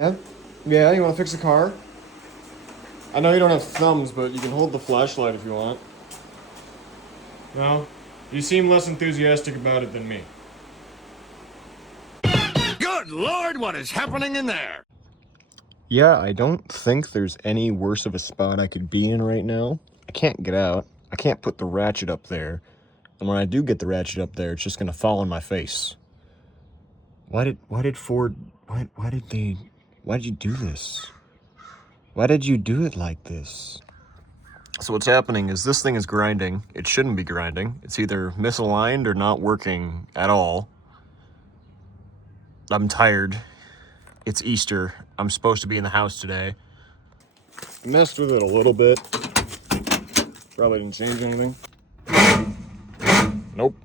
Yeah? Yeah, you want to fix the car? I know you don't have thumbs, but you can hold the flashlight if you want. No? You seem less enthusiastic about it than me. Good Lord, what is happening in there? Yeah, I don't think there's any worse of a spot I could be in right now. I can't get out. I can't put the ratchet up there. And when I do get the ratchet up there, it's just gonna fall on my face. Why did Ford, why did you do this? Why did you do it like this? So what's happening is this thing is grinding. It shouldn't be grinding. It's either misaligned or not working at all. I'm tired. It's Easter. I'm supposed to be in the house today. Messed with it a little bit. Probably didn't change anything. Nope.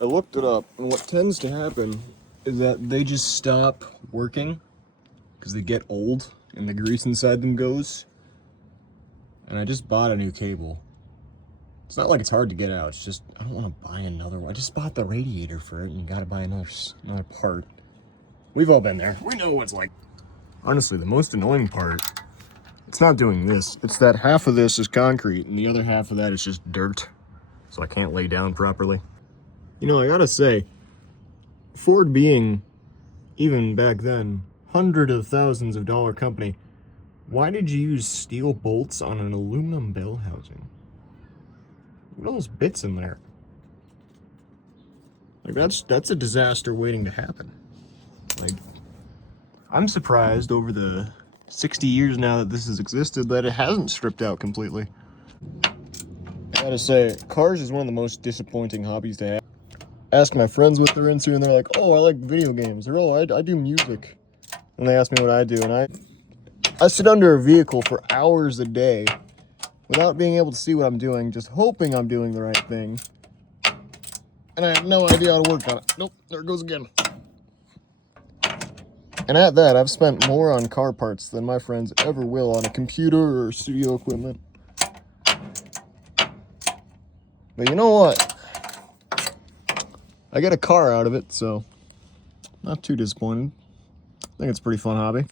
I looked it up, and what tends to happen is that they just stop working because they get old and the grease inside them goes. And I just bought a new cable. It's not like it's hard to get out. It's just I don't want to buy another one. I just bought the radiator for it, and you got to buy another part. We've all been there. We know what it's like. Honestly, the most annoying part, it's not doing this. It's that half of this is concrete, and the other half of that is just dirt. So I can't lay down properly. You know, I gotta say, Ford being, even back then, hundreds of thousands of dollar company, why did you use steel bolts on an aluminum bell housing? What are those bits in there? Like, that's a disaster waiting to happen. Like, I'm surprised over the 60 years now that this has existed that it hasn't stripped out completely. I gotta say, cars is one of the most disappointing hobbies to have. Ask my friends what they're into, and they're like, "Oh, I like video games," or "Oh, I do music." And they ask me what I do, and I sit under a vehicle for hours a day without being able to see what I'm doing, just hoping I'm doing the right thing. And I have no idea how to work on it. Nope, there it goes again. And at that, I've spent more on car parts than my friends ever will on a computer or studio equipment. But you know what? I get a car out of it, so not too disappointed. I think it's a pretty fun hobby. You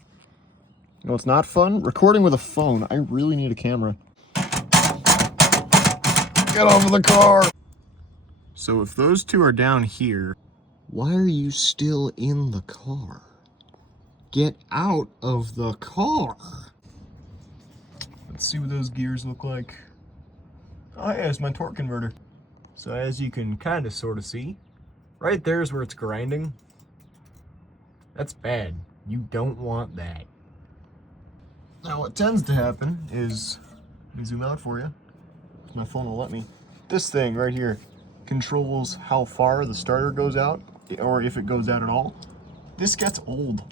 know what's not fun? Recording with a phone. I really need a camera. Get off of the car! So if those two are down here, why are you still in the car? Get out of the car! Let's see what those gears look like. Oh yeah, it's my torque converter. So as you can kind of sort of see, right there is where it's grinding. That's bad. You don't want that. Now what tends to happen is, let me zoom out for you. My phone will let me. This thing right here controls how far the starter goes out, or if it goes out at all. This gets old,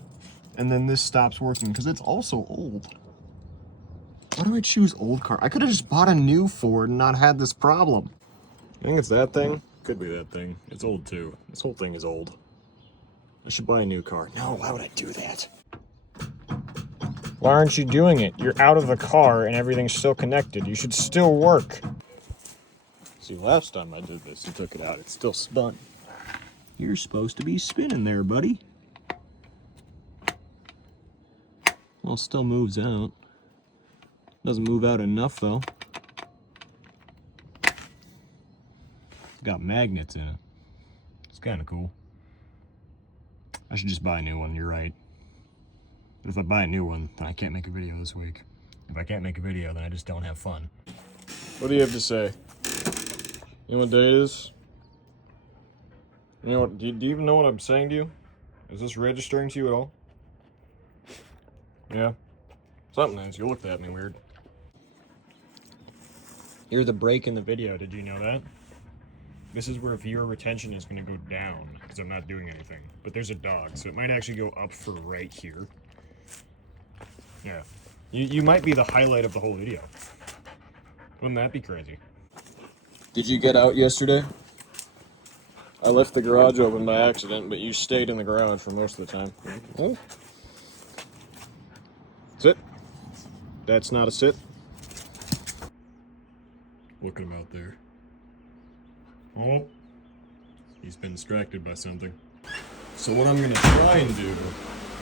and then this stops working because it's also old. Why do I choose old car? I could have just bought a new Ford and not had this problem. I think it's that thing. Could be that thing. It's old too. This whole thing is old. I should buy a new car. No, why would I do that? Why aren't you doing it? You're out of the car and everything's still connected. You should still work. See, last time I did this and took it out, it still spun. You're supposed to be spinning there, buddy. Well, it still moves out. Doesn't move out enough, though. It's got magnets in it. It's kind of cool. I should just buy a new one, you're right. But if I buy a new one, then I can't make a video this week. If I can't make a video, then I just don't have fun. What do you have to say? You know what day it is? You know what? Do you even know what I'm saying to you? Is this registering to you at all? Yeah? Something is. You looked at me weird. You're the break in the video. Did you know that? This is where viewer retention is going to go down because I'm not doing anything. But there's a dog, so it might actually go up for right here. Yeah. You might be the highlight of the whole video. Wouldn't that be crazy? Did you get out yesterday? I left the garage open by accident, but you stayed in the garage for most of the time. Oh. Sit. That's not a sit. Look at him out there. Oh. He's been distracted by something. So what I'm gonna try and do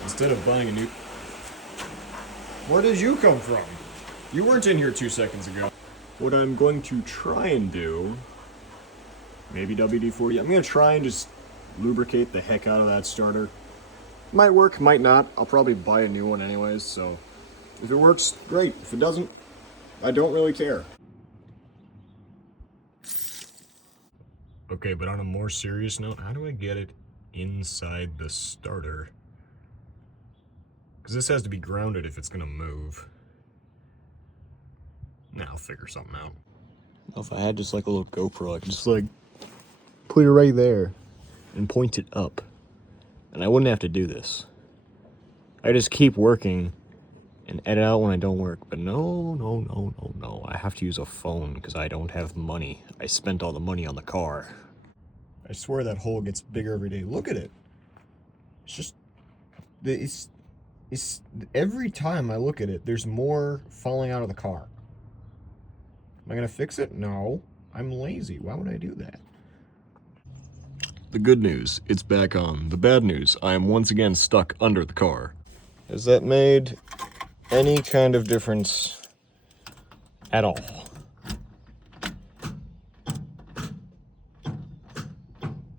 Instead of buying a new... Where did you come from? You weren't in here 2 seconds ago. What I'm going to try and do... Maybe WD-40. I'm going to try and just lubricate the heck out of that starter. Might work, might not. I'll probably buy a new one anyways, so... If it works, great. If it doesn't, I don't really care. Okay, but on a more serious note, how do I get it inside the starter? Because this has to be grounded if it's going to move. Now I'll figure something out. If I had just like a little GoPro, I could just like put it right there and point it up. And I wouldn't have to do this. I just keep working and edit out when I don't work. But no. I have to use a phone because I don't have money. I spent all the money on the car. I swear that hole gets bigger every day. Look at it. It's just... It's every time I look at it, there's more falling out of the car. Am I gonna fix it? No. I'm lazy. Why would I do that? The good news, it's back on. The bad news, I am once again stuck under the car. Has that made any kind of difference at all?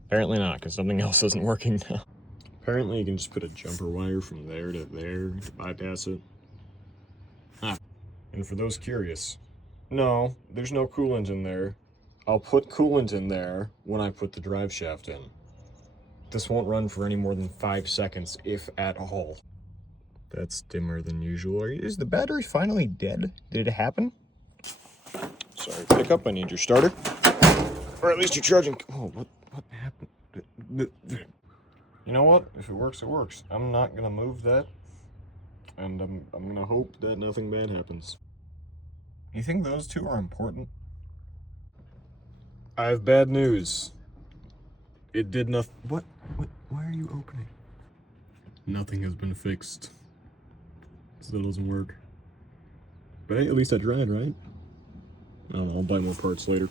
Apparently not, because something else isn't working now. Apparently you can just put a jumper wire from there to there to bypass it. And for those curious, no, there's no coolant in there. I'll put coolant in there when I put the drive shaft in. This won't run for any more than 5 seconds, if at all. That's dimmer than usual. Is the battery finally dead? Did it happen? Sorry, pickup, I need your starter. Or at least you're charging. Oh, what happened? You know what? If it works, it works. I'm not gonna move that. And I'm gonna hope that nothing bad happens. You think those two are important? I have bad news. It did nothing. What? Why are you opening? Nothing has been fixed. Still doesn't work. But hey, at least I tried, right? I don't know, I'll buy more parts later.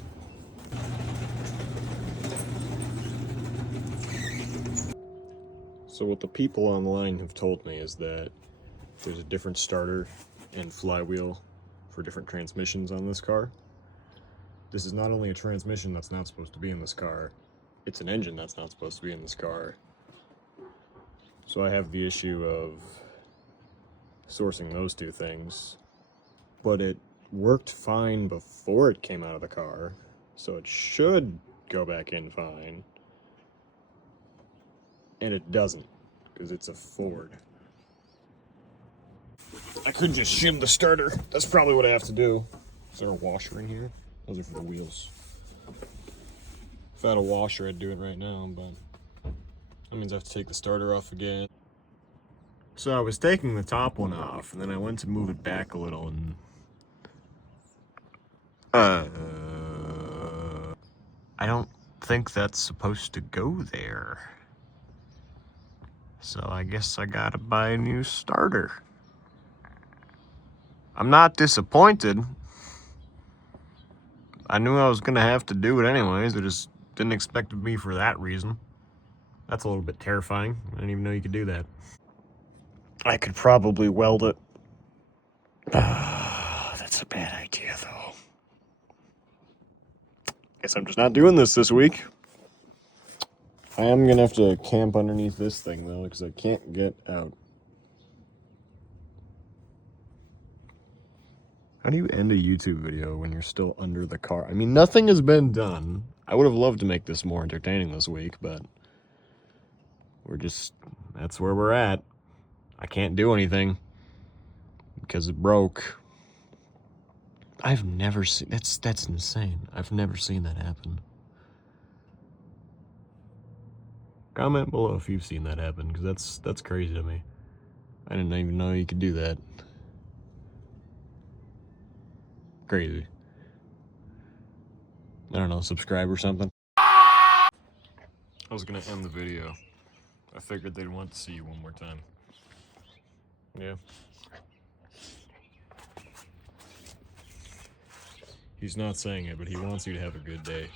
So what the people online have told me is that there's a different starter and flywheel for different transmissions on this car. This is not only a transmission that's not supposed to be in this car, it's an engine that's not supposed to be in this car. So I have the issue of sourcing those two things. But it worked fine before it came out of the car, so it should go back in fine. And it doesn't, because it's a Ford. I couldn't just shim the starter. That's probably what I have to do. Is there a washer in here? Those are for the wheels. If I had a washer, I'd do it right now, but that means I have to take the starter off again. So I was taking the top one off, and then I went to move it back a little, and I don't think that's supposed to go there. So I guess I gotta buy a new starter. I'm not disappointed. I knew I was gonna have to do it anyways. I just didn't expect it to be for that reason. That's a little bit terrifying. I didn't even know you could do that. I could probably weld it. That's a bad idea, though. Guess I'm just not doing this week. I am gonna have to camp underneath this thing, though, because I can't get out. How do you end a YouTube video when you're still under the car? I mean, nothing has been done. I would have loved to make this more entertaining this week, but that's where we're at. I can't do anything because it broke. I've never seen, that's insane. I've never seen that happen. Comment below if you've seen that happen, because that's crazy to me. I didn't even know you could do that. Crazy. I don't know, subscribe or something. I was gonna end the video. I figured they'd want to see you one more time. Yeah. He's not saying it, but he wants you to have a good day.